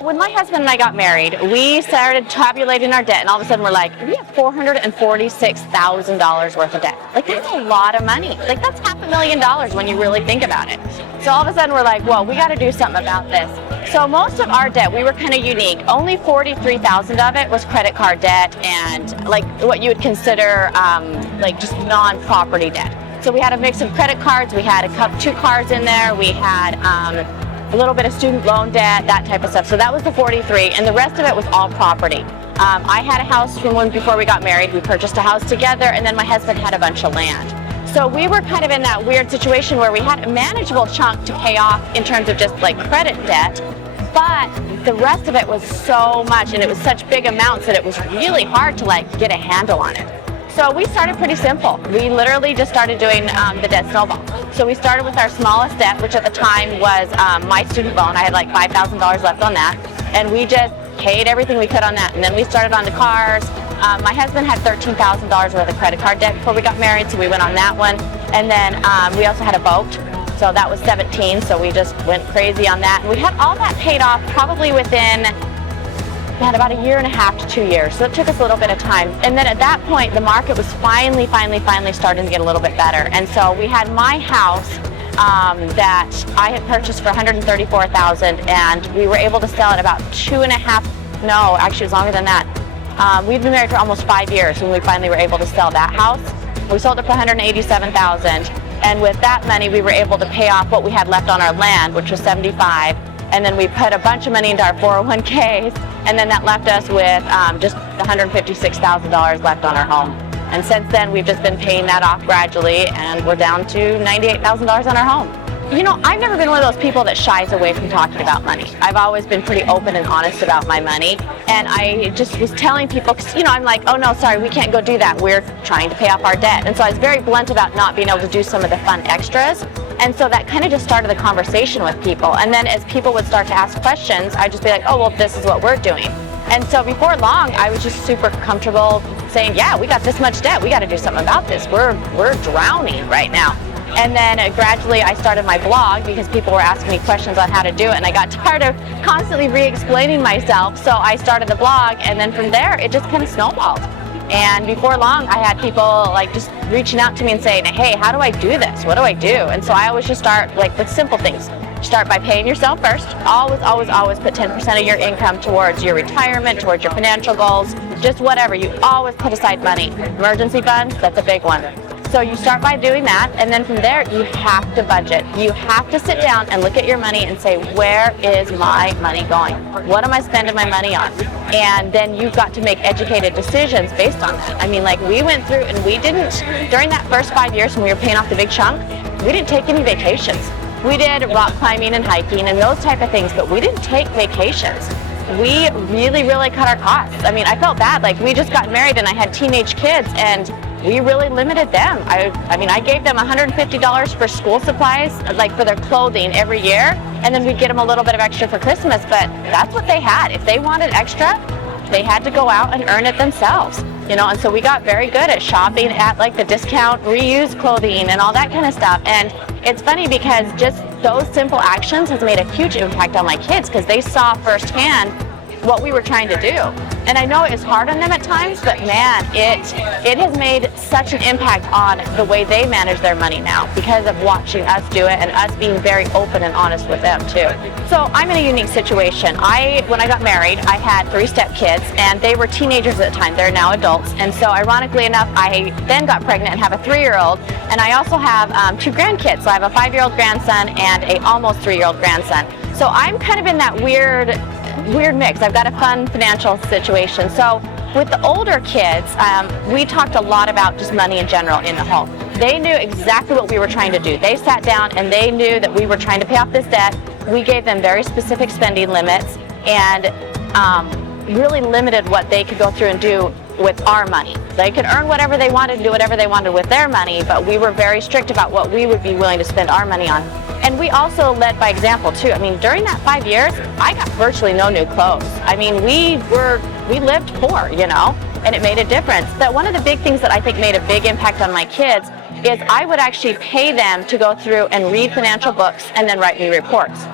When my husband and I got married, we started tabulating our debt, and all of a sudden we're like, we have $446,000 worth of debt. Like, that's a lot of money. Like, that's $500,000 when you really think about it. So all of a sudden we're like, well, we got to do something about this. So most of our debt, we were kind of unique. Only $43,000 of it was credit card debt and like what you would consider like just non-property debt. So we had a mix of credit cards. We had two cars in there. We had a little bit of student loan debt, that type of stuff. So that was the 43, and the rest of it was all property. I had a house from before we got married. We purchased a house together, and then my husband had a bunch of land. So we were kind of in that weird situation where we had a manageable chunk to pay off in terms of just like credit debt, but the rest of it was so much, and it was such big amounts that it was really hard to like get a handle on it. So we started pretty simple. We literally just started doing the debt snowball. So we started with our smallest debt, which at the time was my student loan. I had like $5,000 left on that, and we just paid everything we could on that. And then we started on the cars. My husband had $13,000 worth of credit card debt before we got married, so we went on that one. And then we also had a boat, so that was 17, so we just went crazy on that. And we had all that paid off probably within about a year and a half to 2 years, so it took us a little bit of time. And then at that point, the market was finally starting to get a little bit better. And so we had my house that I had purchased for $134,000, and we were able to sell it about actually it was longer than that. We've been married for almost 5 years when we finally were able to sell that house. We sold it for $187,000, and with that money, we were able to pay off what we had left on our land, which was $75,000. And then we put a bunch of money into our 401ks, and then that left us with just $156,000 left on our home. And since then, we've just been paying that off gradually, and we're down to $98,000 on our home. You know, I've never been one of those people that shies away from talking about money. I've always been pretty open and honest about my money. And I just was telling people, because, you know, I'm like, oh no, sorry, we can't go do that. We're trying to pay off our debt. And so I was very blunt about not being able to do some of the fun extras. And so that kind of just started the conversation with people. And then as people would start to ask questions, I'd just be like, oh, well, this is what we're doing. And so before long, I was just super comfortable saying, yeah, we got this much debt. We got to do something about this. We're drowning right now. And then gradually I started my blog because people were asking me questions on how to do it, and I got tired of constantly re-explaining myself. So I started the blog, and then from there it just kind of snowballed. And before long, I had people like just reaching out to me and saying, hey, how do I do this? What do I do? And so I always just start like with simple things. Start by paying yourself first. Always put 10% of your income towards your retirement, towards your financial goals, just whatever. You always put aside money. Emergency funds, that's a big one. So you start by doing that, and then from there, you have to budget. You have to sit down and look at your money and say, where is my money going? What am I spending my money on? And then you've got to make educated decisions based on that. I mean, like we went through and we didn't, during that first 5 years when we were paying off the big chunk, we didn't take any vacations. We did rock climbing and hiking and those type of things, but we didn't take vacations. We really cut our costs. I mean, I felt bad. Like we just got married and I had teenage kids, and we really limited them. I mean, I gave them $150 for school supplies, like for their clothing every year, and then we'd get them a little bit of extra for Christmas, but that's what they had. If they wanted extra, they had to go out and earn it themselves, you know, and so we got very good at shopping at like the discount reused clothing and all that kind of stuff. And it's funny because just those simple actions has made a huge impact on my kids because they saw firsthand what we were trying to do. And I know it's hard on them at times, but man, it has made such an impact on the way they manage their money now because of watching us do it and us being very open and honest with them too. So I'm in a unique situation. When I got married, I had 3 stepkids, and they were teenagers at the time. They're now adults. And so ironically enough, I then got pregnant and have a 3-year-old, and I also have 2 grandkids. So I have a 5-year-old grandson and a almost 3-year-old grandson. So I'm kind of in that weird mix. I've got a fun financial situation. So with the older kids, we talked a lot about just money in general in the home. They knew exactly what we were trying to do. They sat down and they knew that we were trying to pay off this debt. We gave them very specific spending limits and really limited what they could go through and do with our money. They could earn whatever they wanted and do whatever they wanted with their money, but we were very strict about what we would be willing to spend our money on. And we also led by example too. I mean, during that 5 years, I got virtually no new clothes. I mean, we lived poor, you know, and it made a difference. But one of the big things that I think made a big impact on my kids is I would actually pay them to go through and read financial books and then write me reports.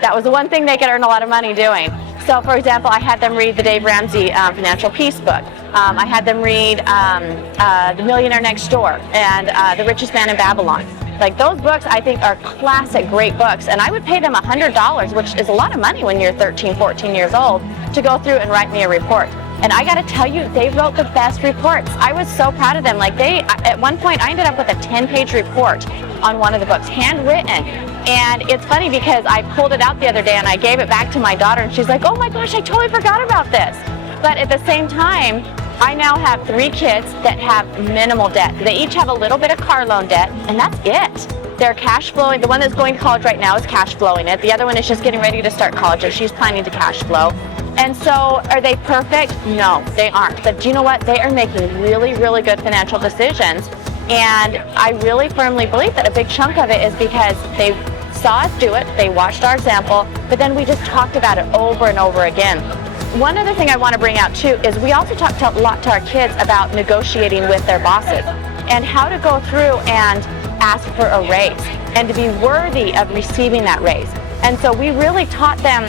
That was the one thing they could earn a lot of money doing. So, for example, I had them read the Dave Ramsey Financial Peace book. I had them read The Millionaire Next Door and The Richest Man in Babylon. Like, those books, I think, are classic, great books. And I would pay them $100, which is a lot of money when you're 13, 14 years old, to go through and write me a report. And I got to tell you, they wrote the best reports. I was so proud of them. Like, at one point, I ended up with a 10-page report on one of the books, handwritten. And it's funny because I pulled it out the other day and I gave it back to my daughter, and she's like, oh my gosh, I totally forgot about this. But at the same time, I now have 3 kids that have minimal debt. They each have a little bit of car loan debt, and that's it. They're cash flowing. The one that's going to college right now is cash flowing it. The other one is just getting ready to start college, and she's planning to cash flow. And so, are they perfect? No, they aren't. But do you know what? They are making really, really good financial decisions. And I really firmly believe that a big chunk of it is because they saw us do it, they watched our example, but then we just talked about it over and over again. One other thing I want to bring out too is we also talked a lot to our kids about negotiating with their bosses and how to go through and ask for a raise and to be worthy of receiving that raise. And so we really taught them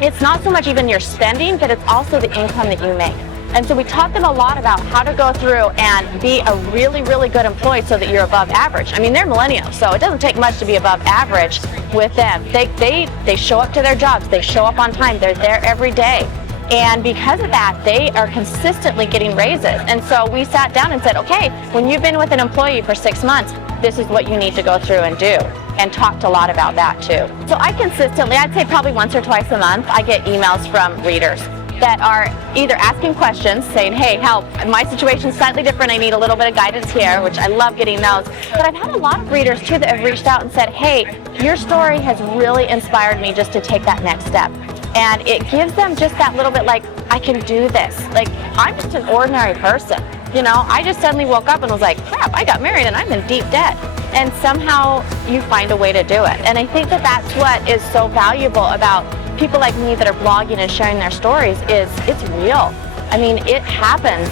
it's not so much even your spending, but it's also the income that you make. And so we taught them a lot about how to go through and be a really, really good employee so that you're above average. I mean, they're millennials, so it doesn't take much to be above average with them. They show up to their jobs. They show up on time. They're there every day. And because of that, they are consistently getting raises. And so we sat down and said, okay, when you've been with an employee for 6 months, this is what you need to go through and do. And talked a lot about that too. So I consistently, I'd say probably once or twice a month, I get emails from readers that are either asking questions, saying, hey, help, my situation's slightly different, I need a little bit of guidance here, which I love getting those. But I've had a lot of readers too that have reached out and said, hey, your story has really inspired me just to take that next step. And it gives them just that little bit like, I can do this. Like, I'm just an ordinary person. You know, I just suddenly woke up and was like, crap, I got married and I'm in deep debt. And somehow you find a way to do it. And I think that that's what is so valuable about people like me that are blogging and sharing their stories is it's real. I mean, it happens.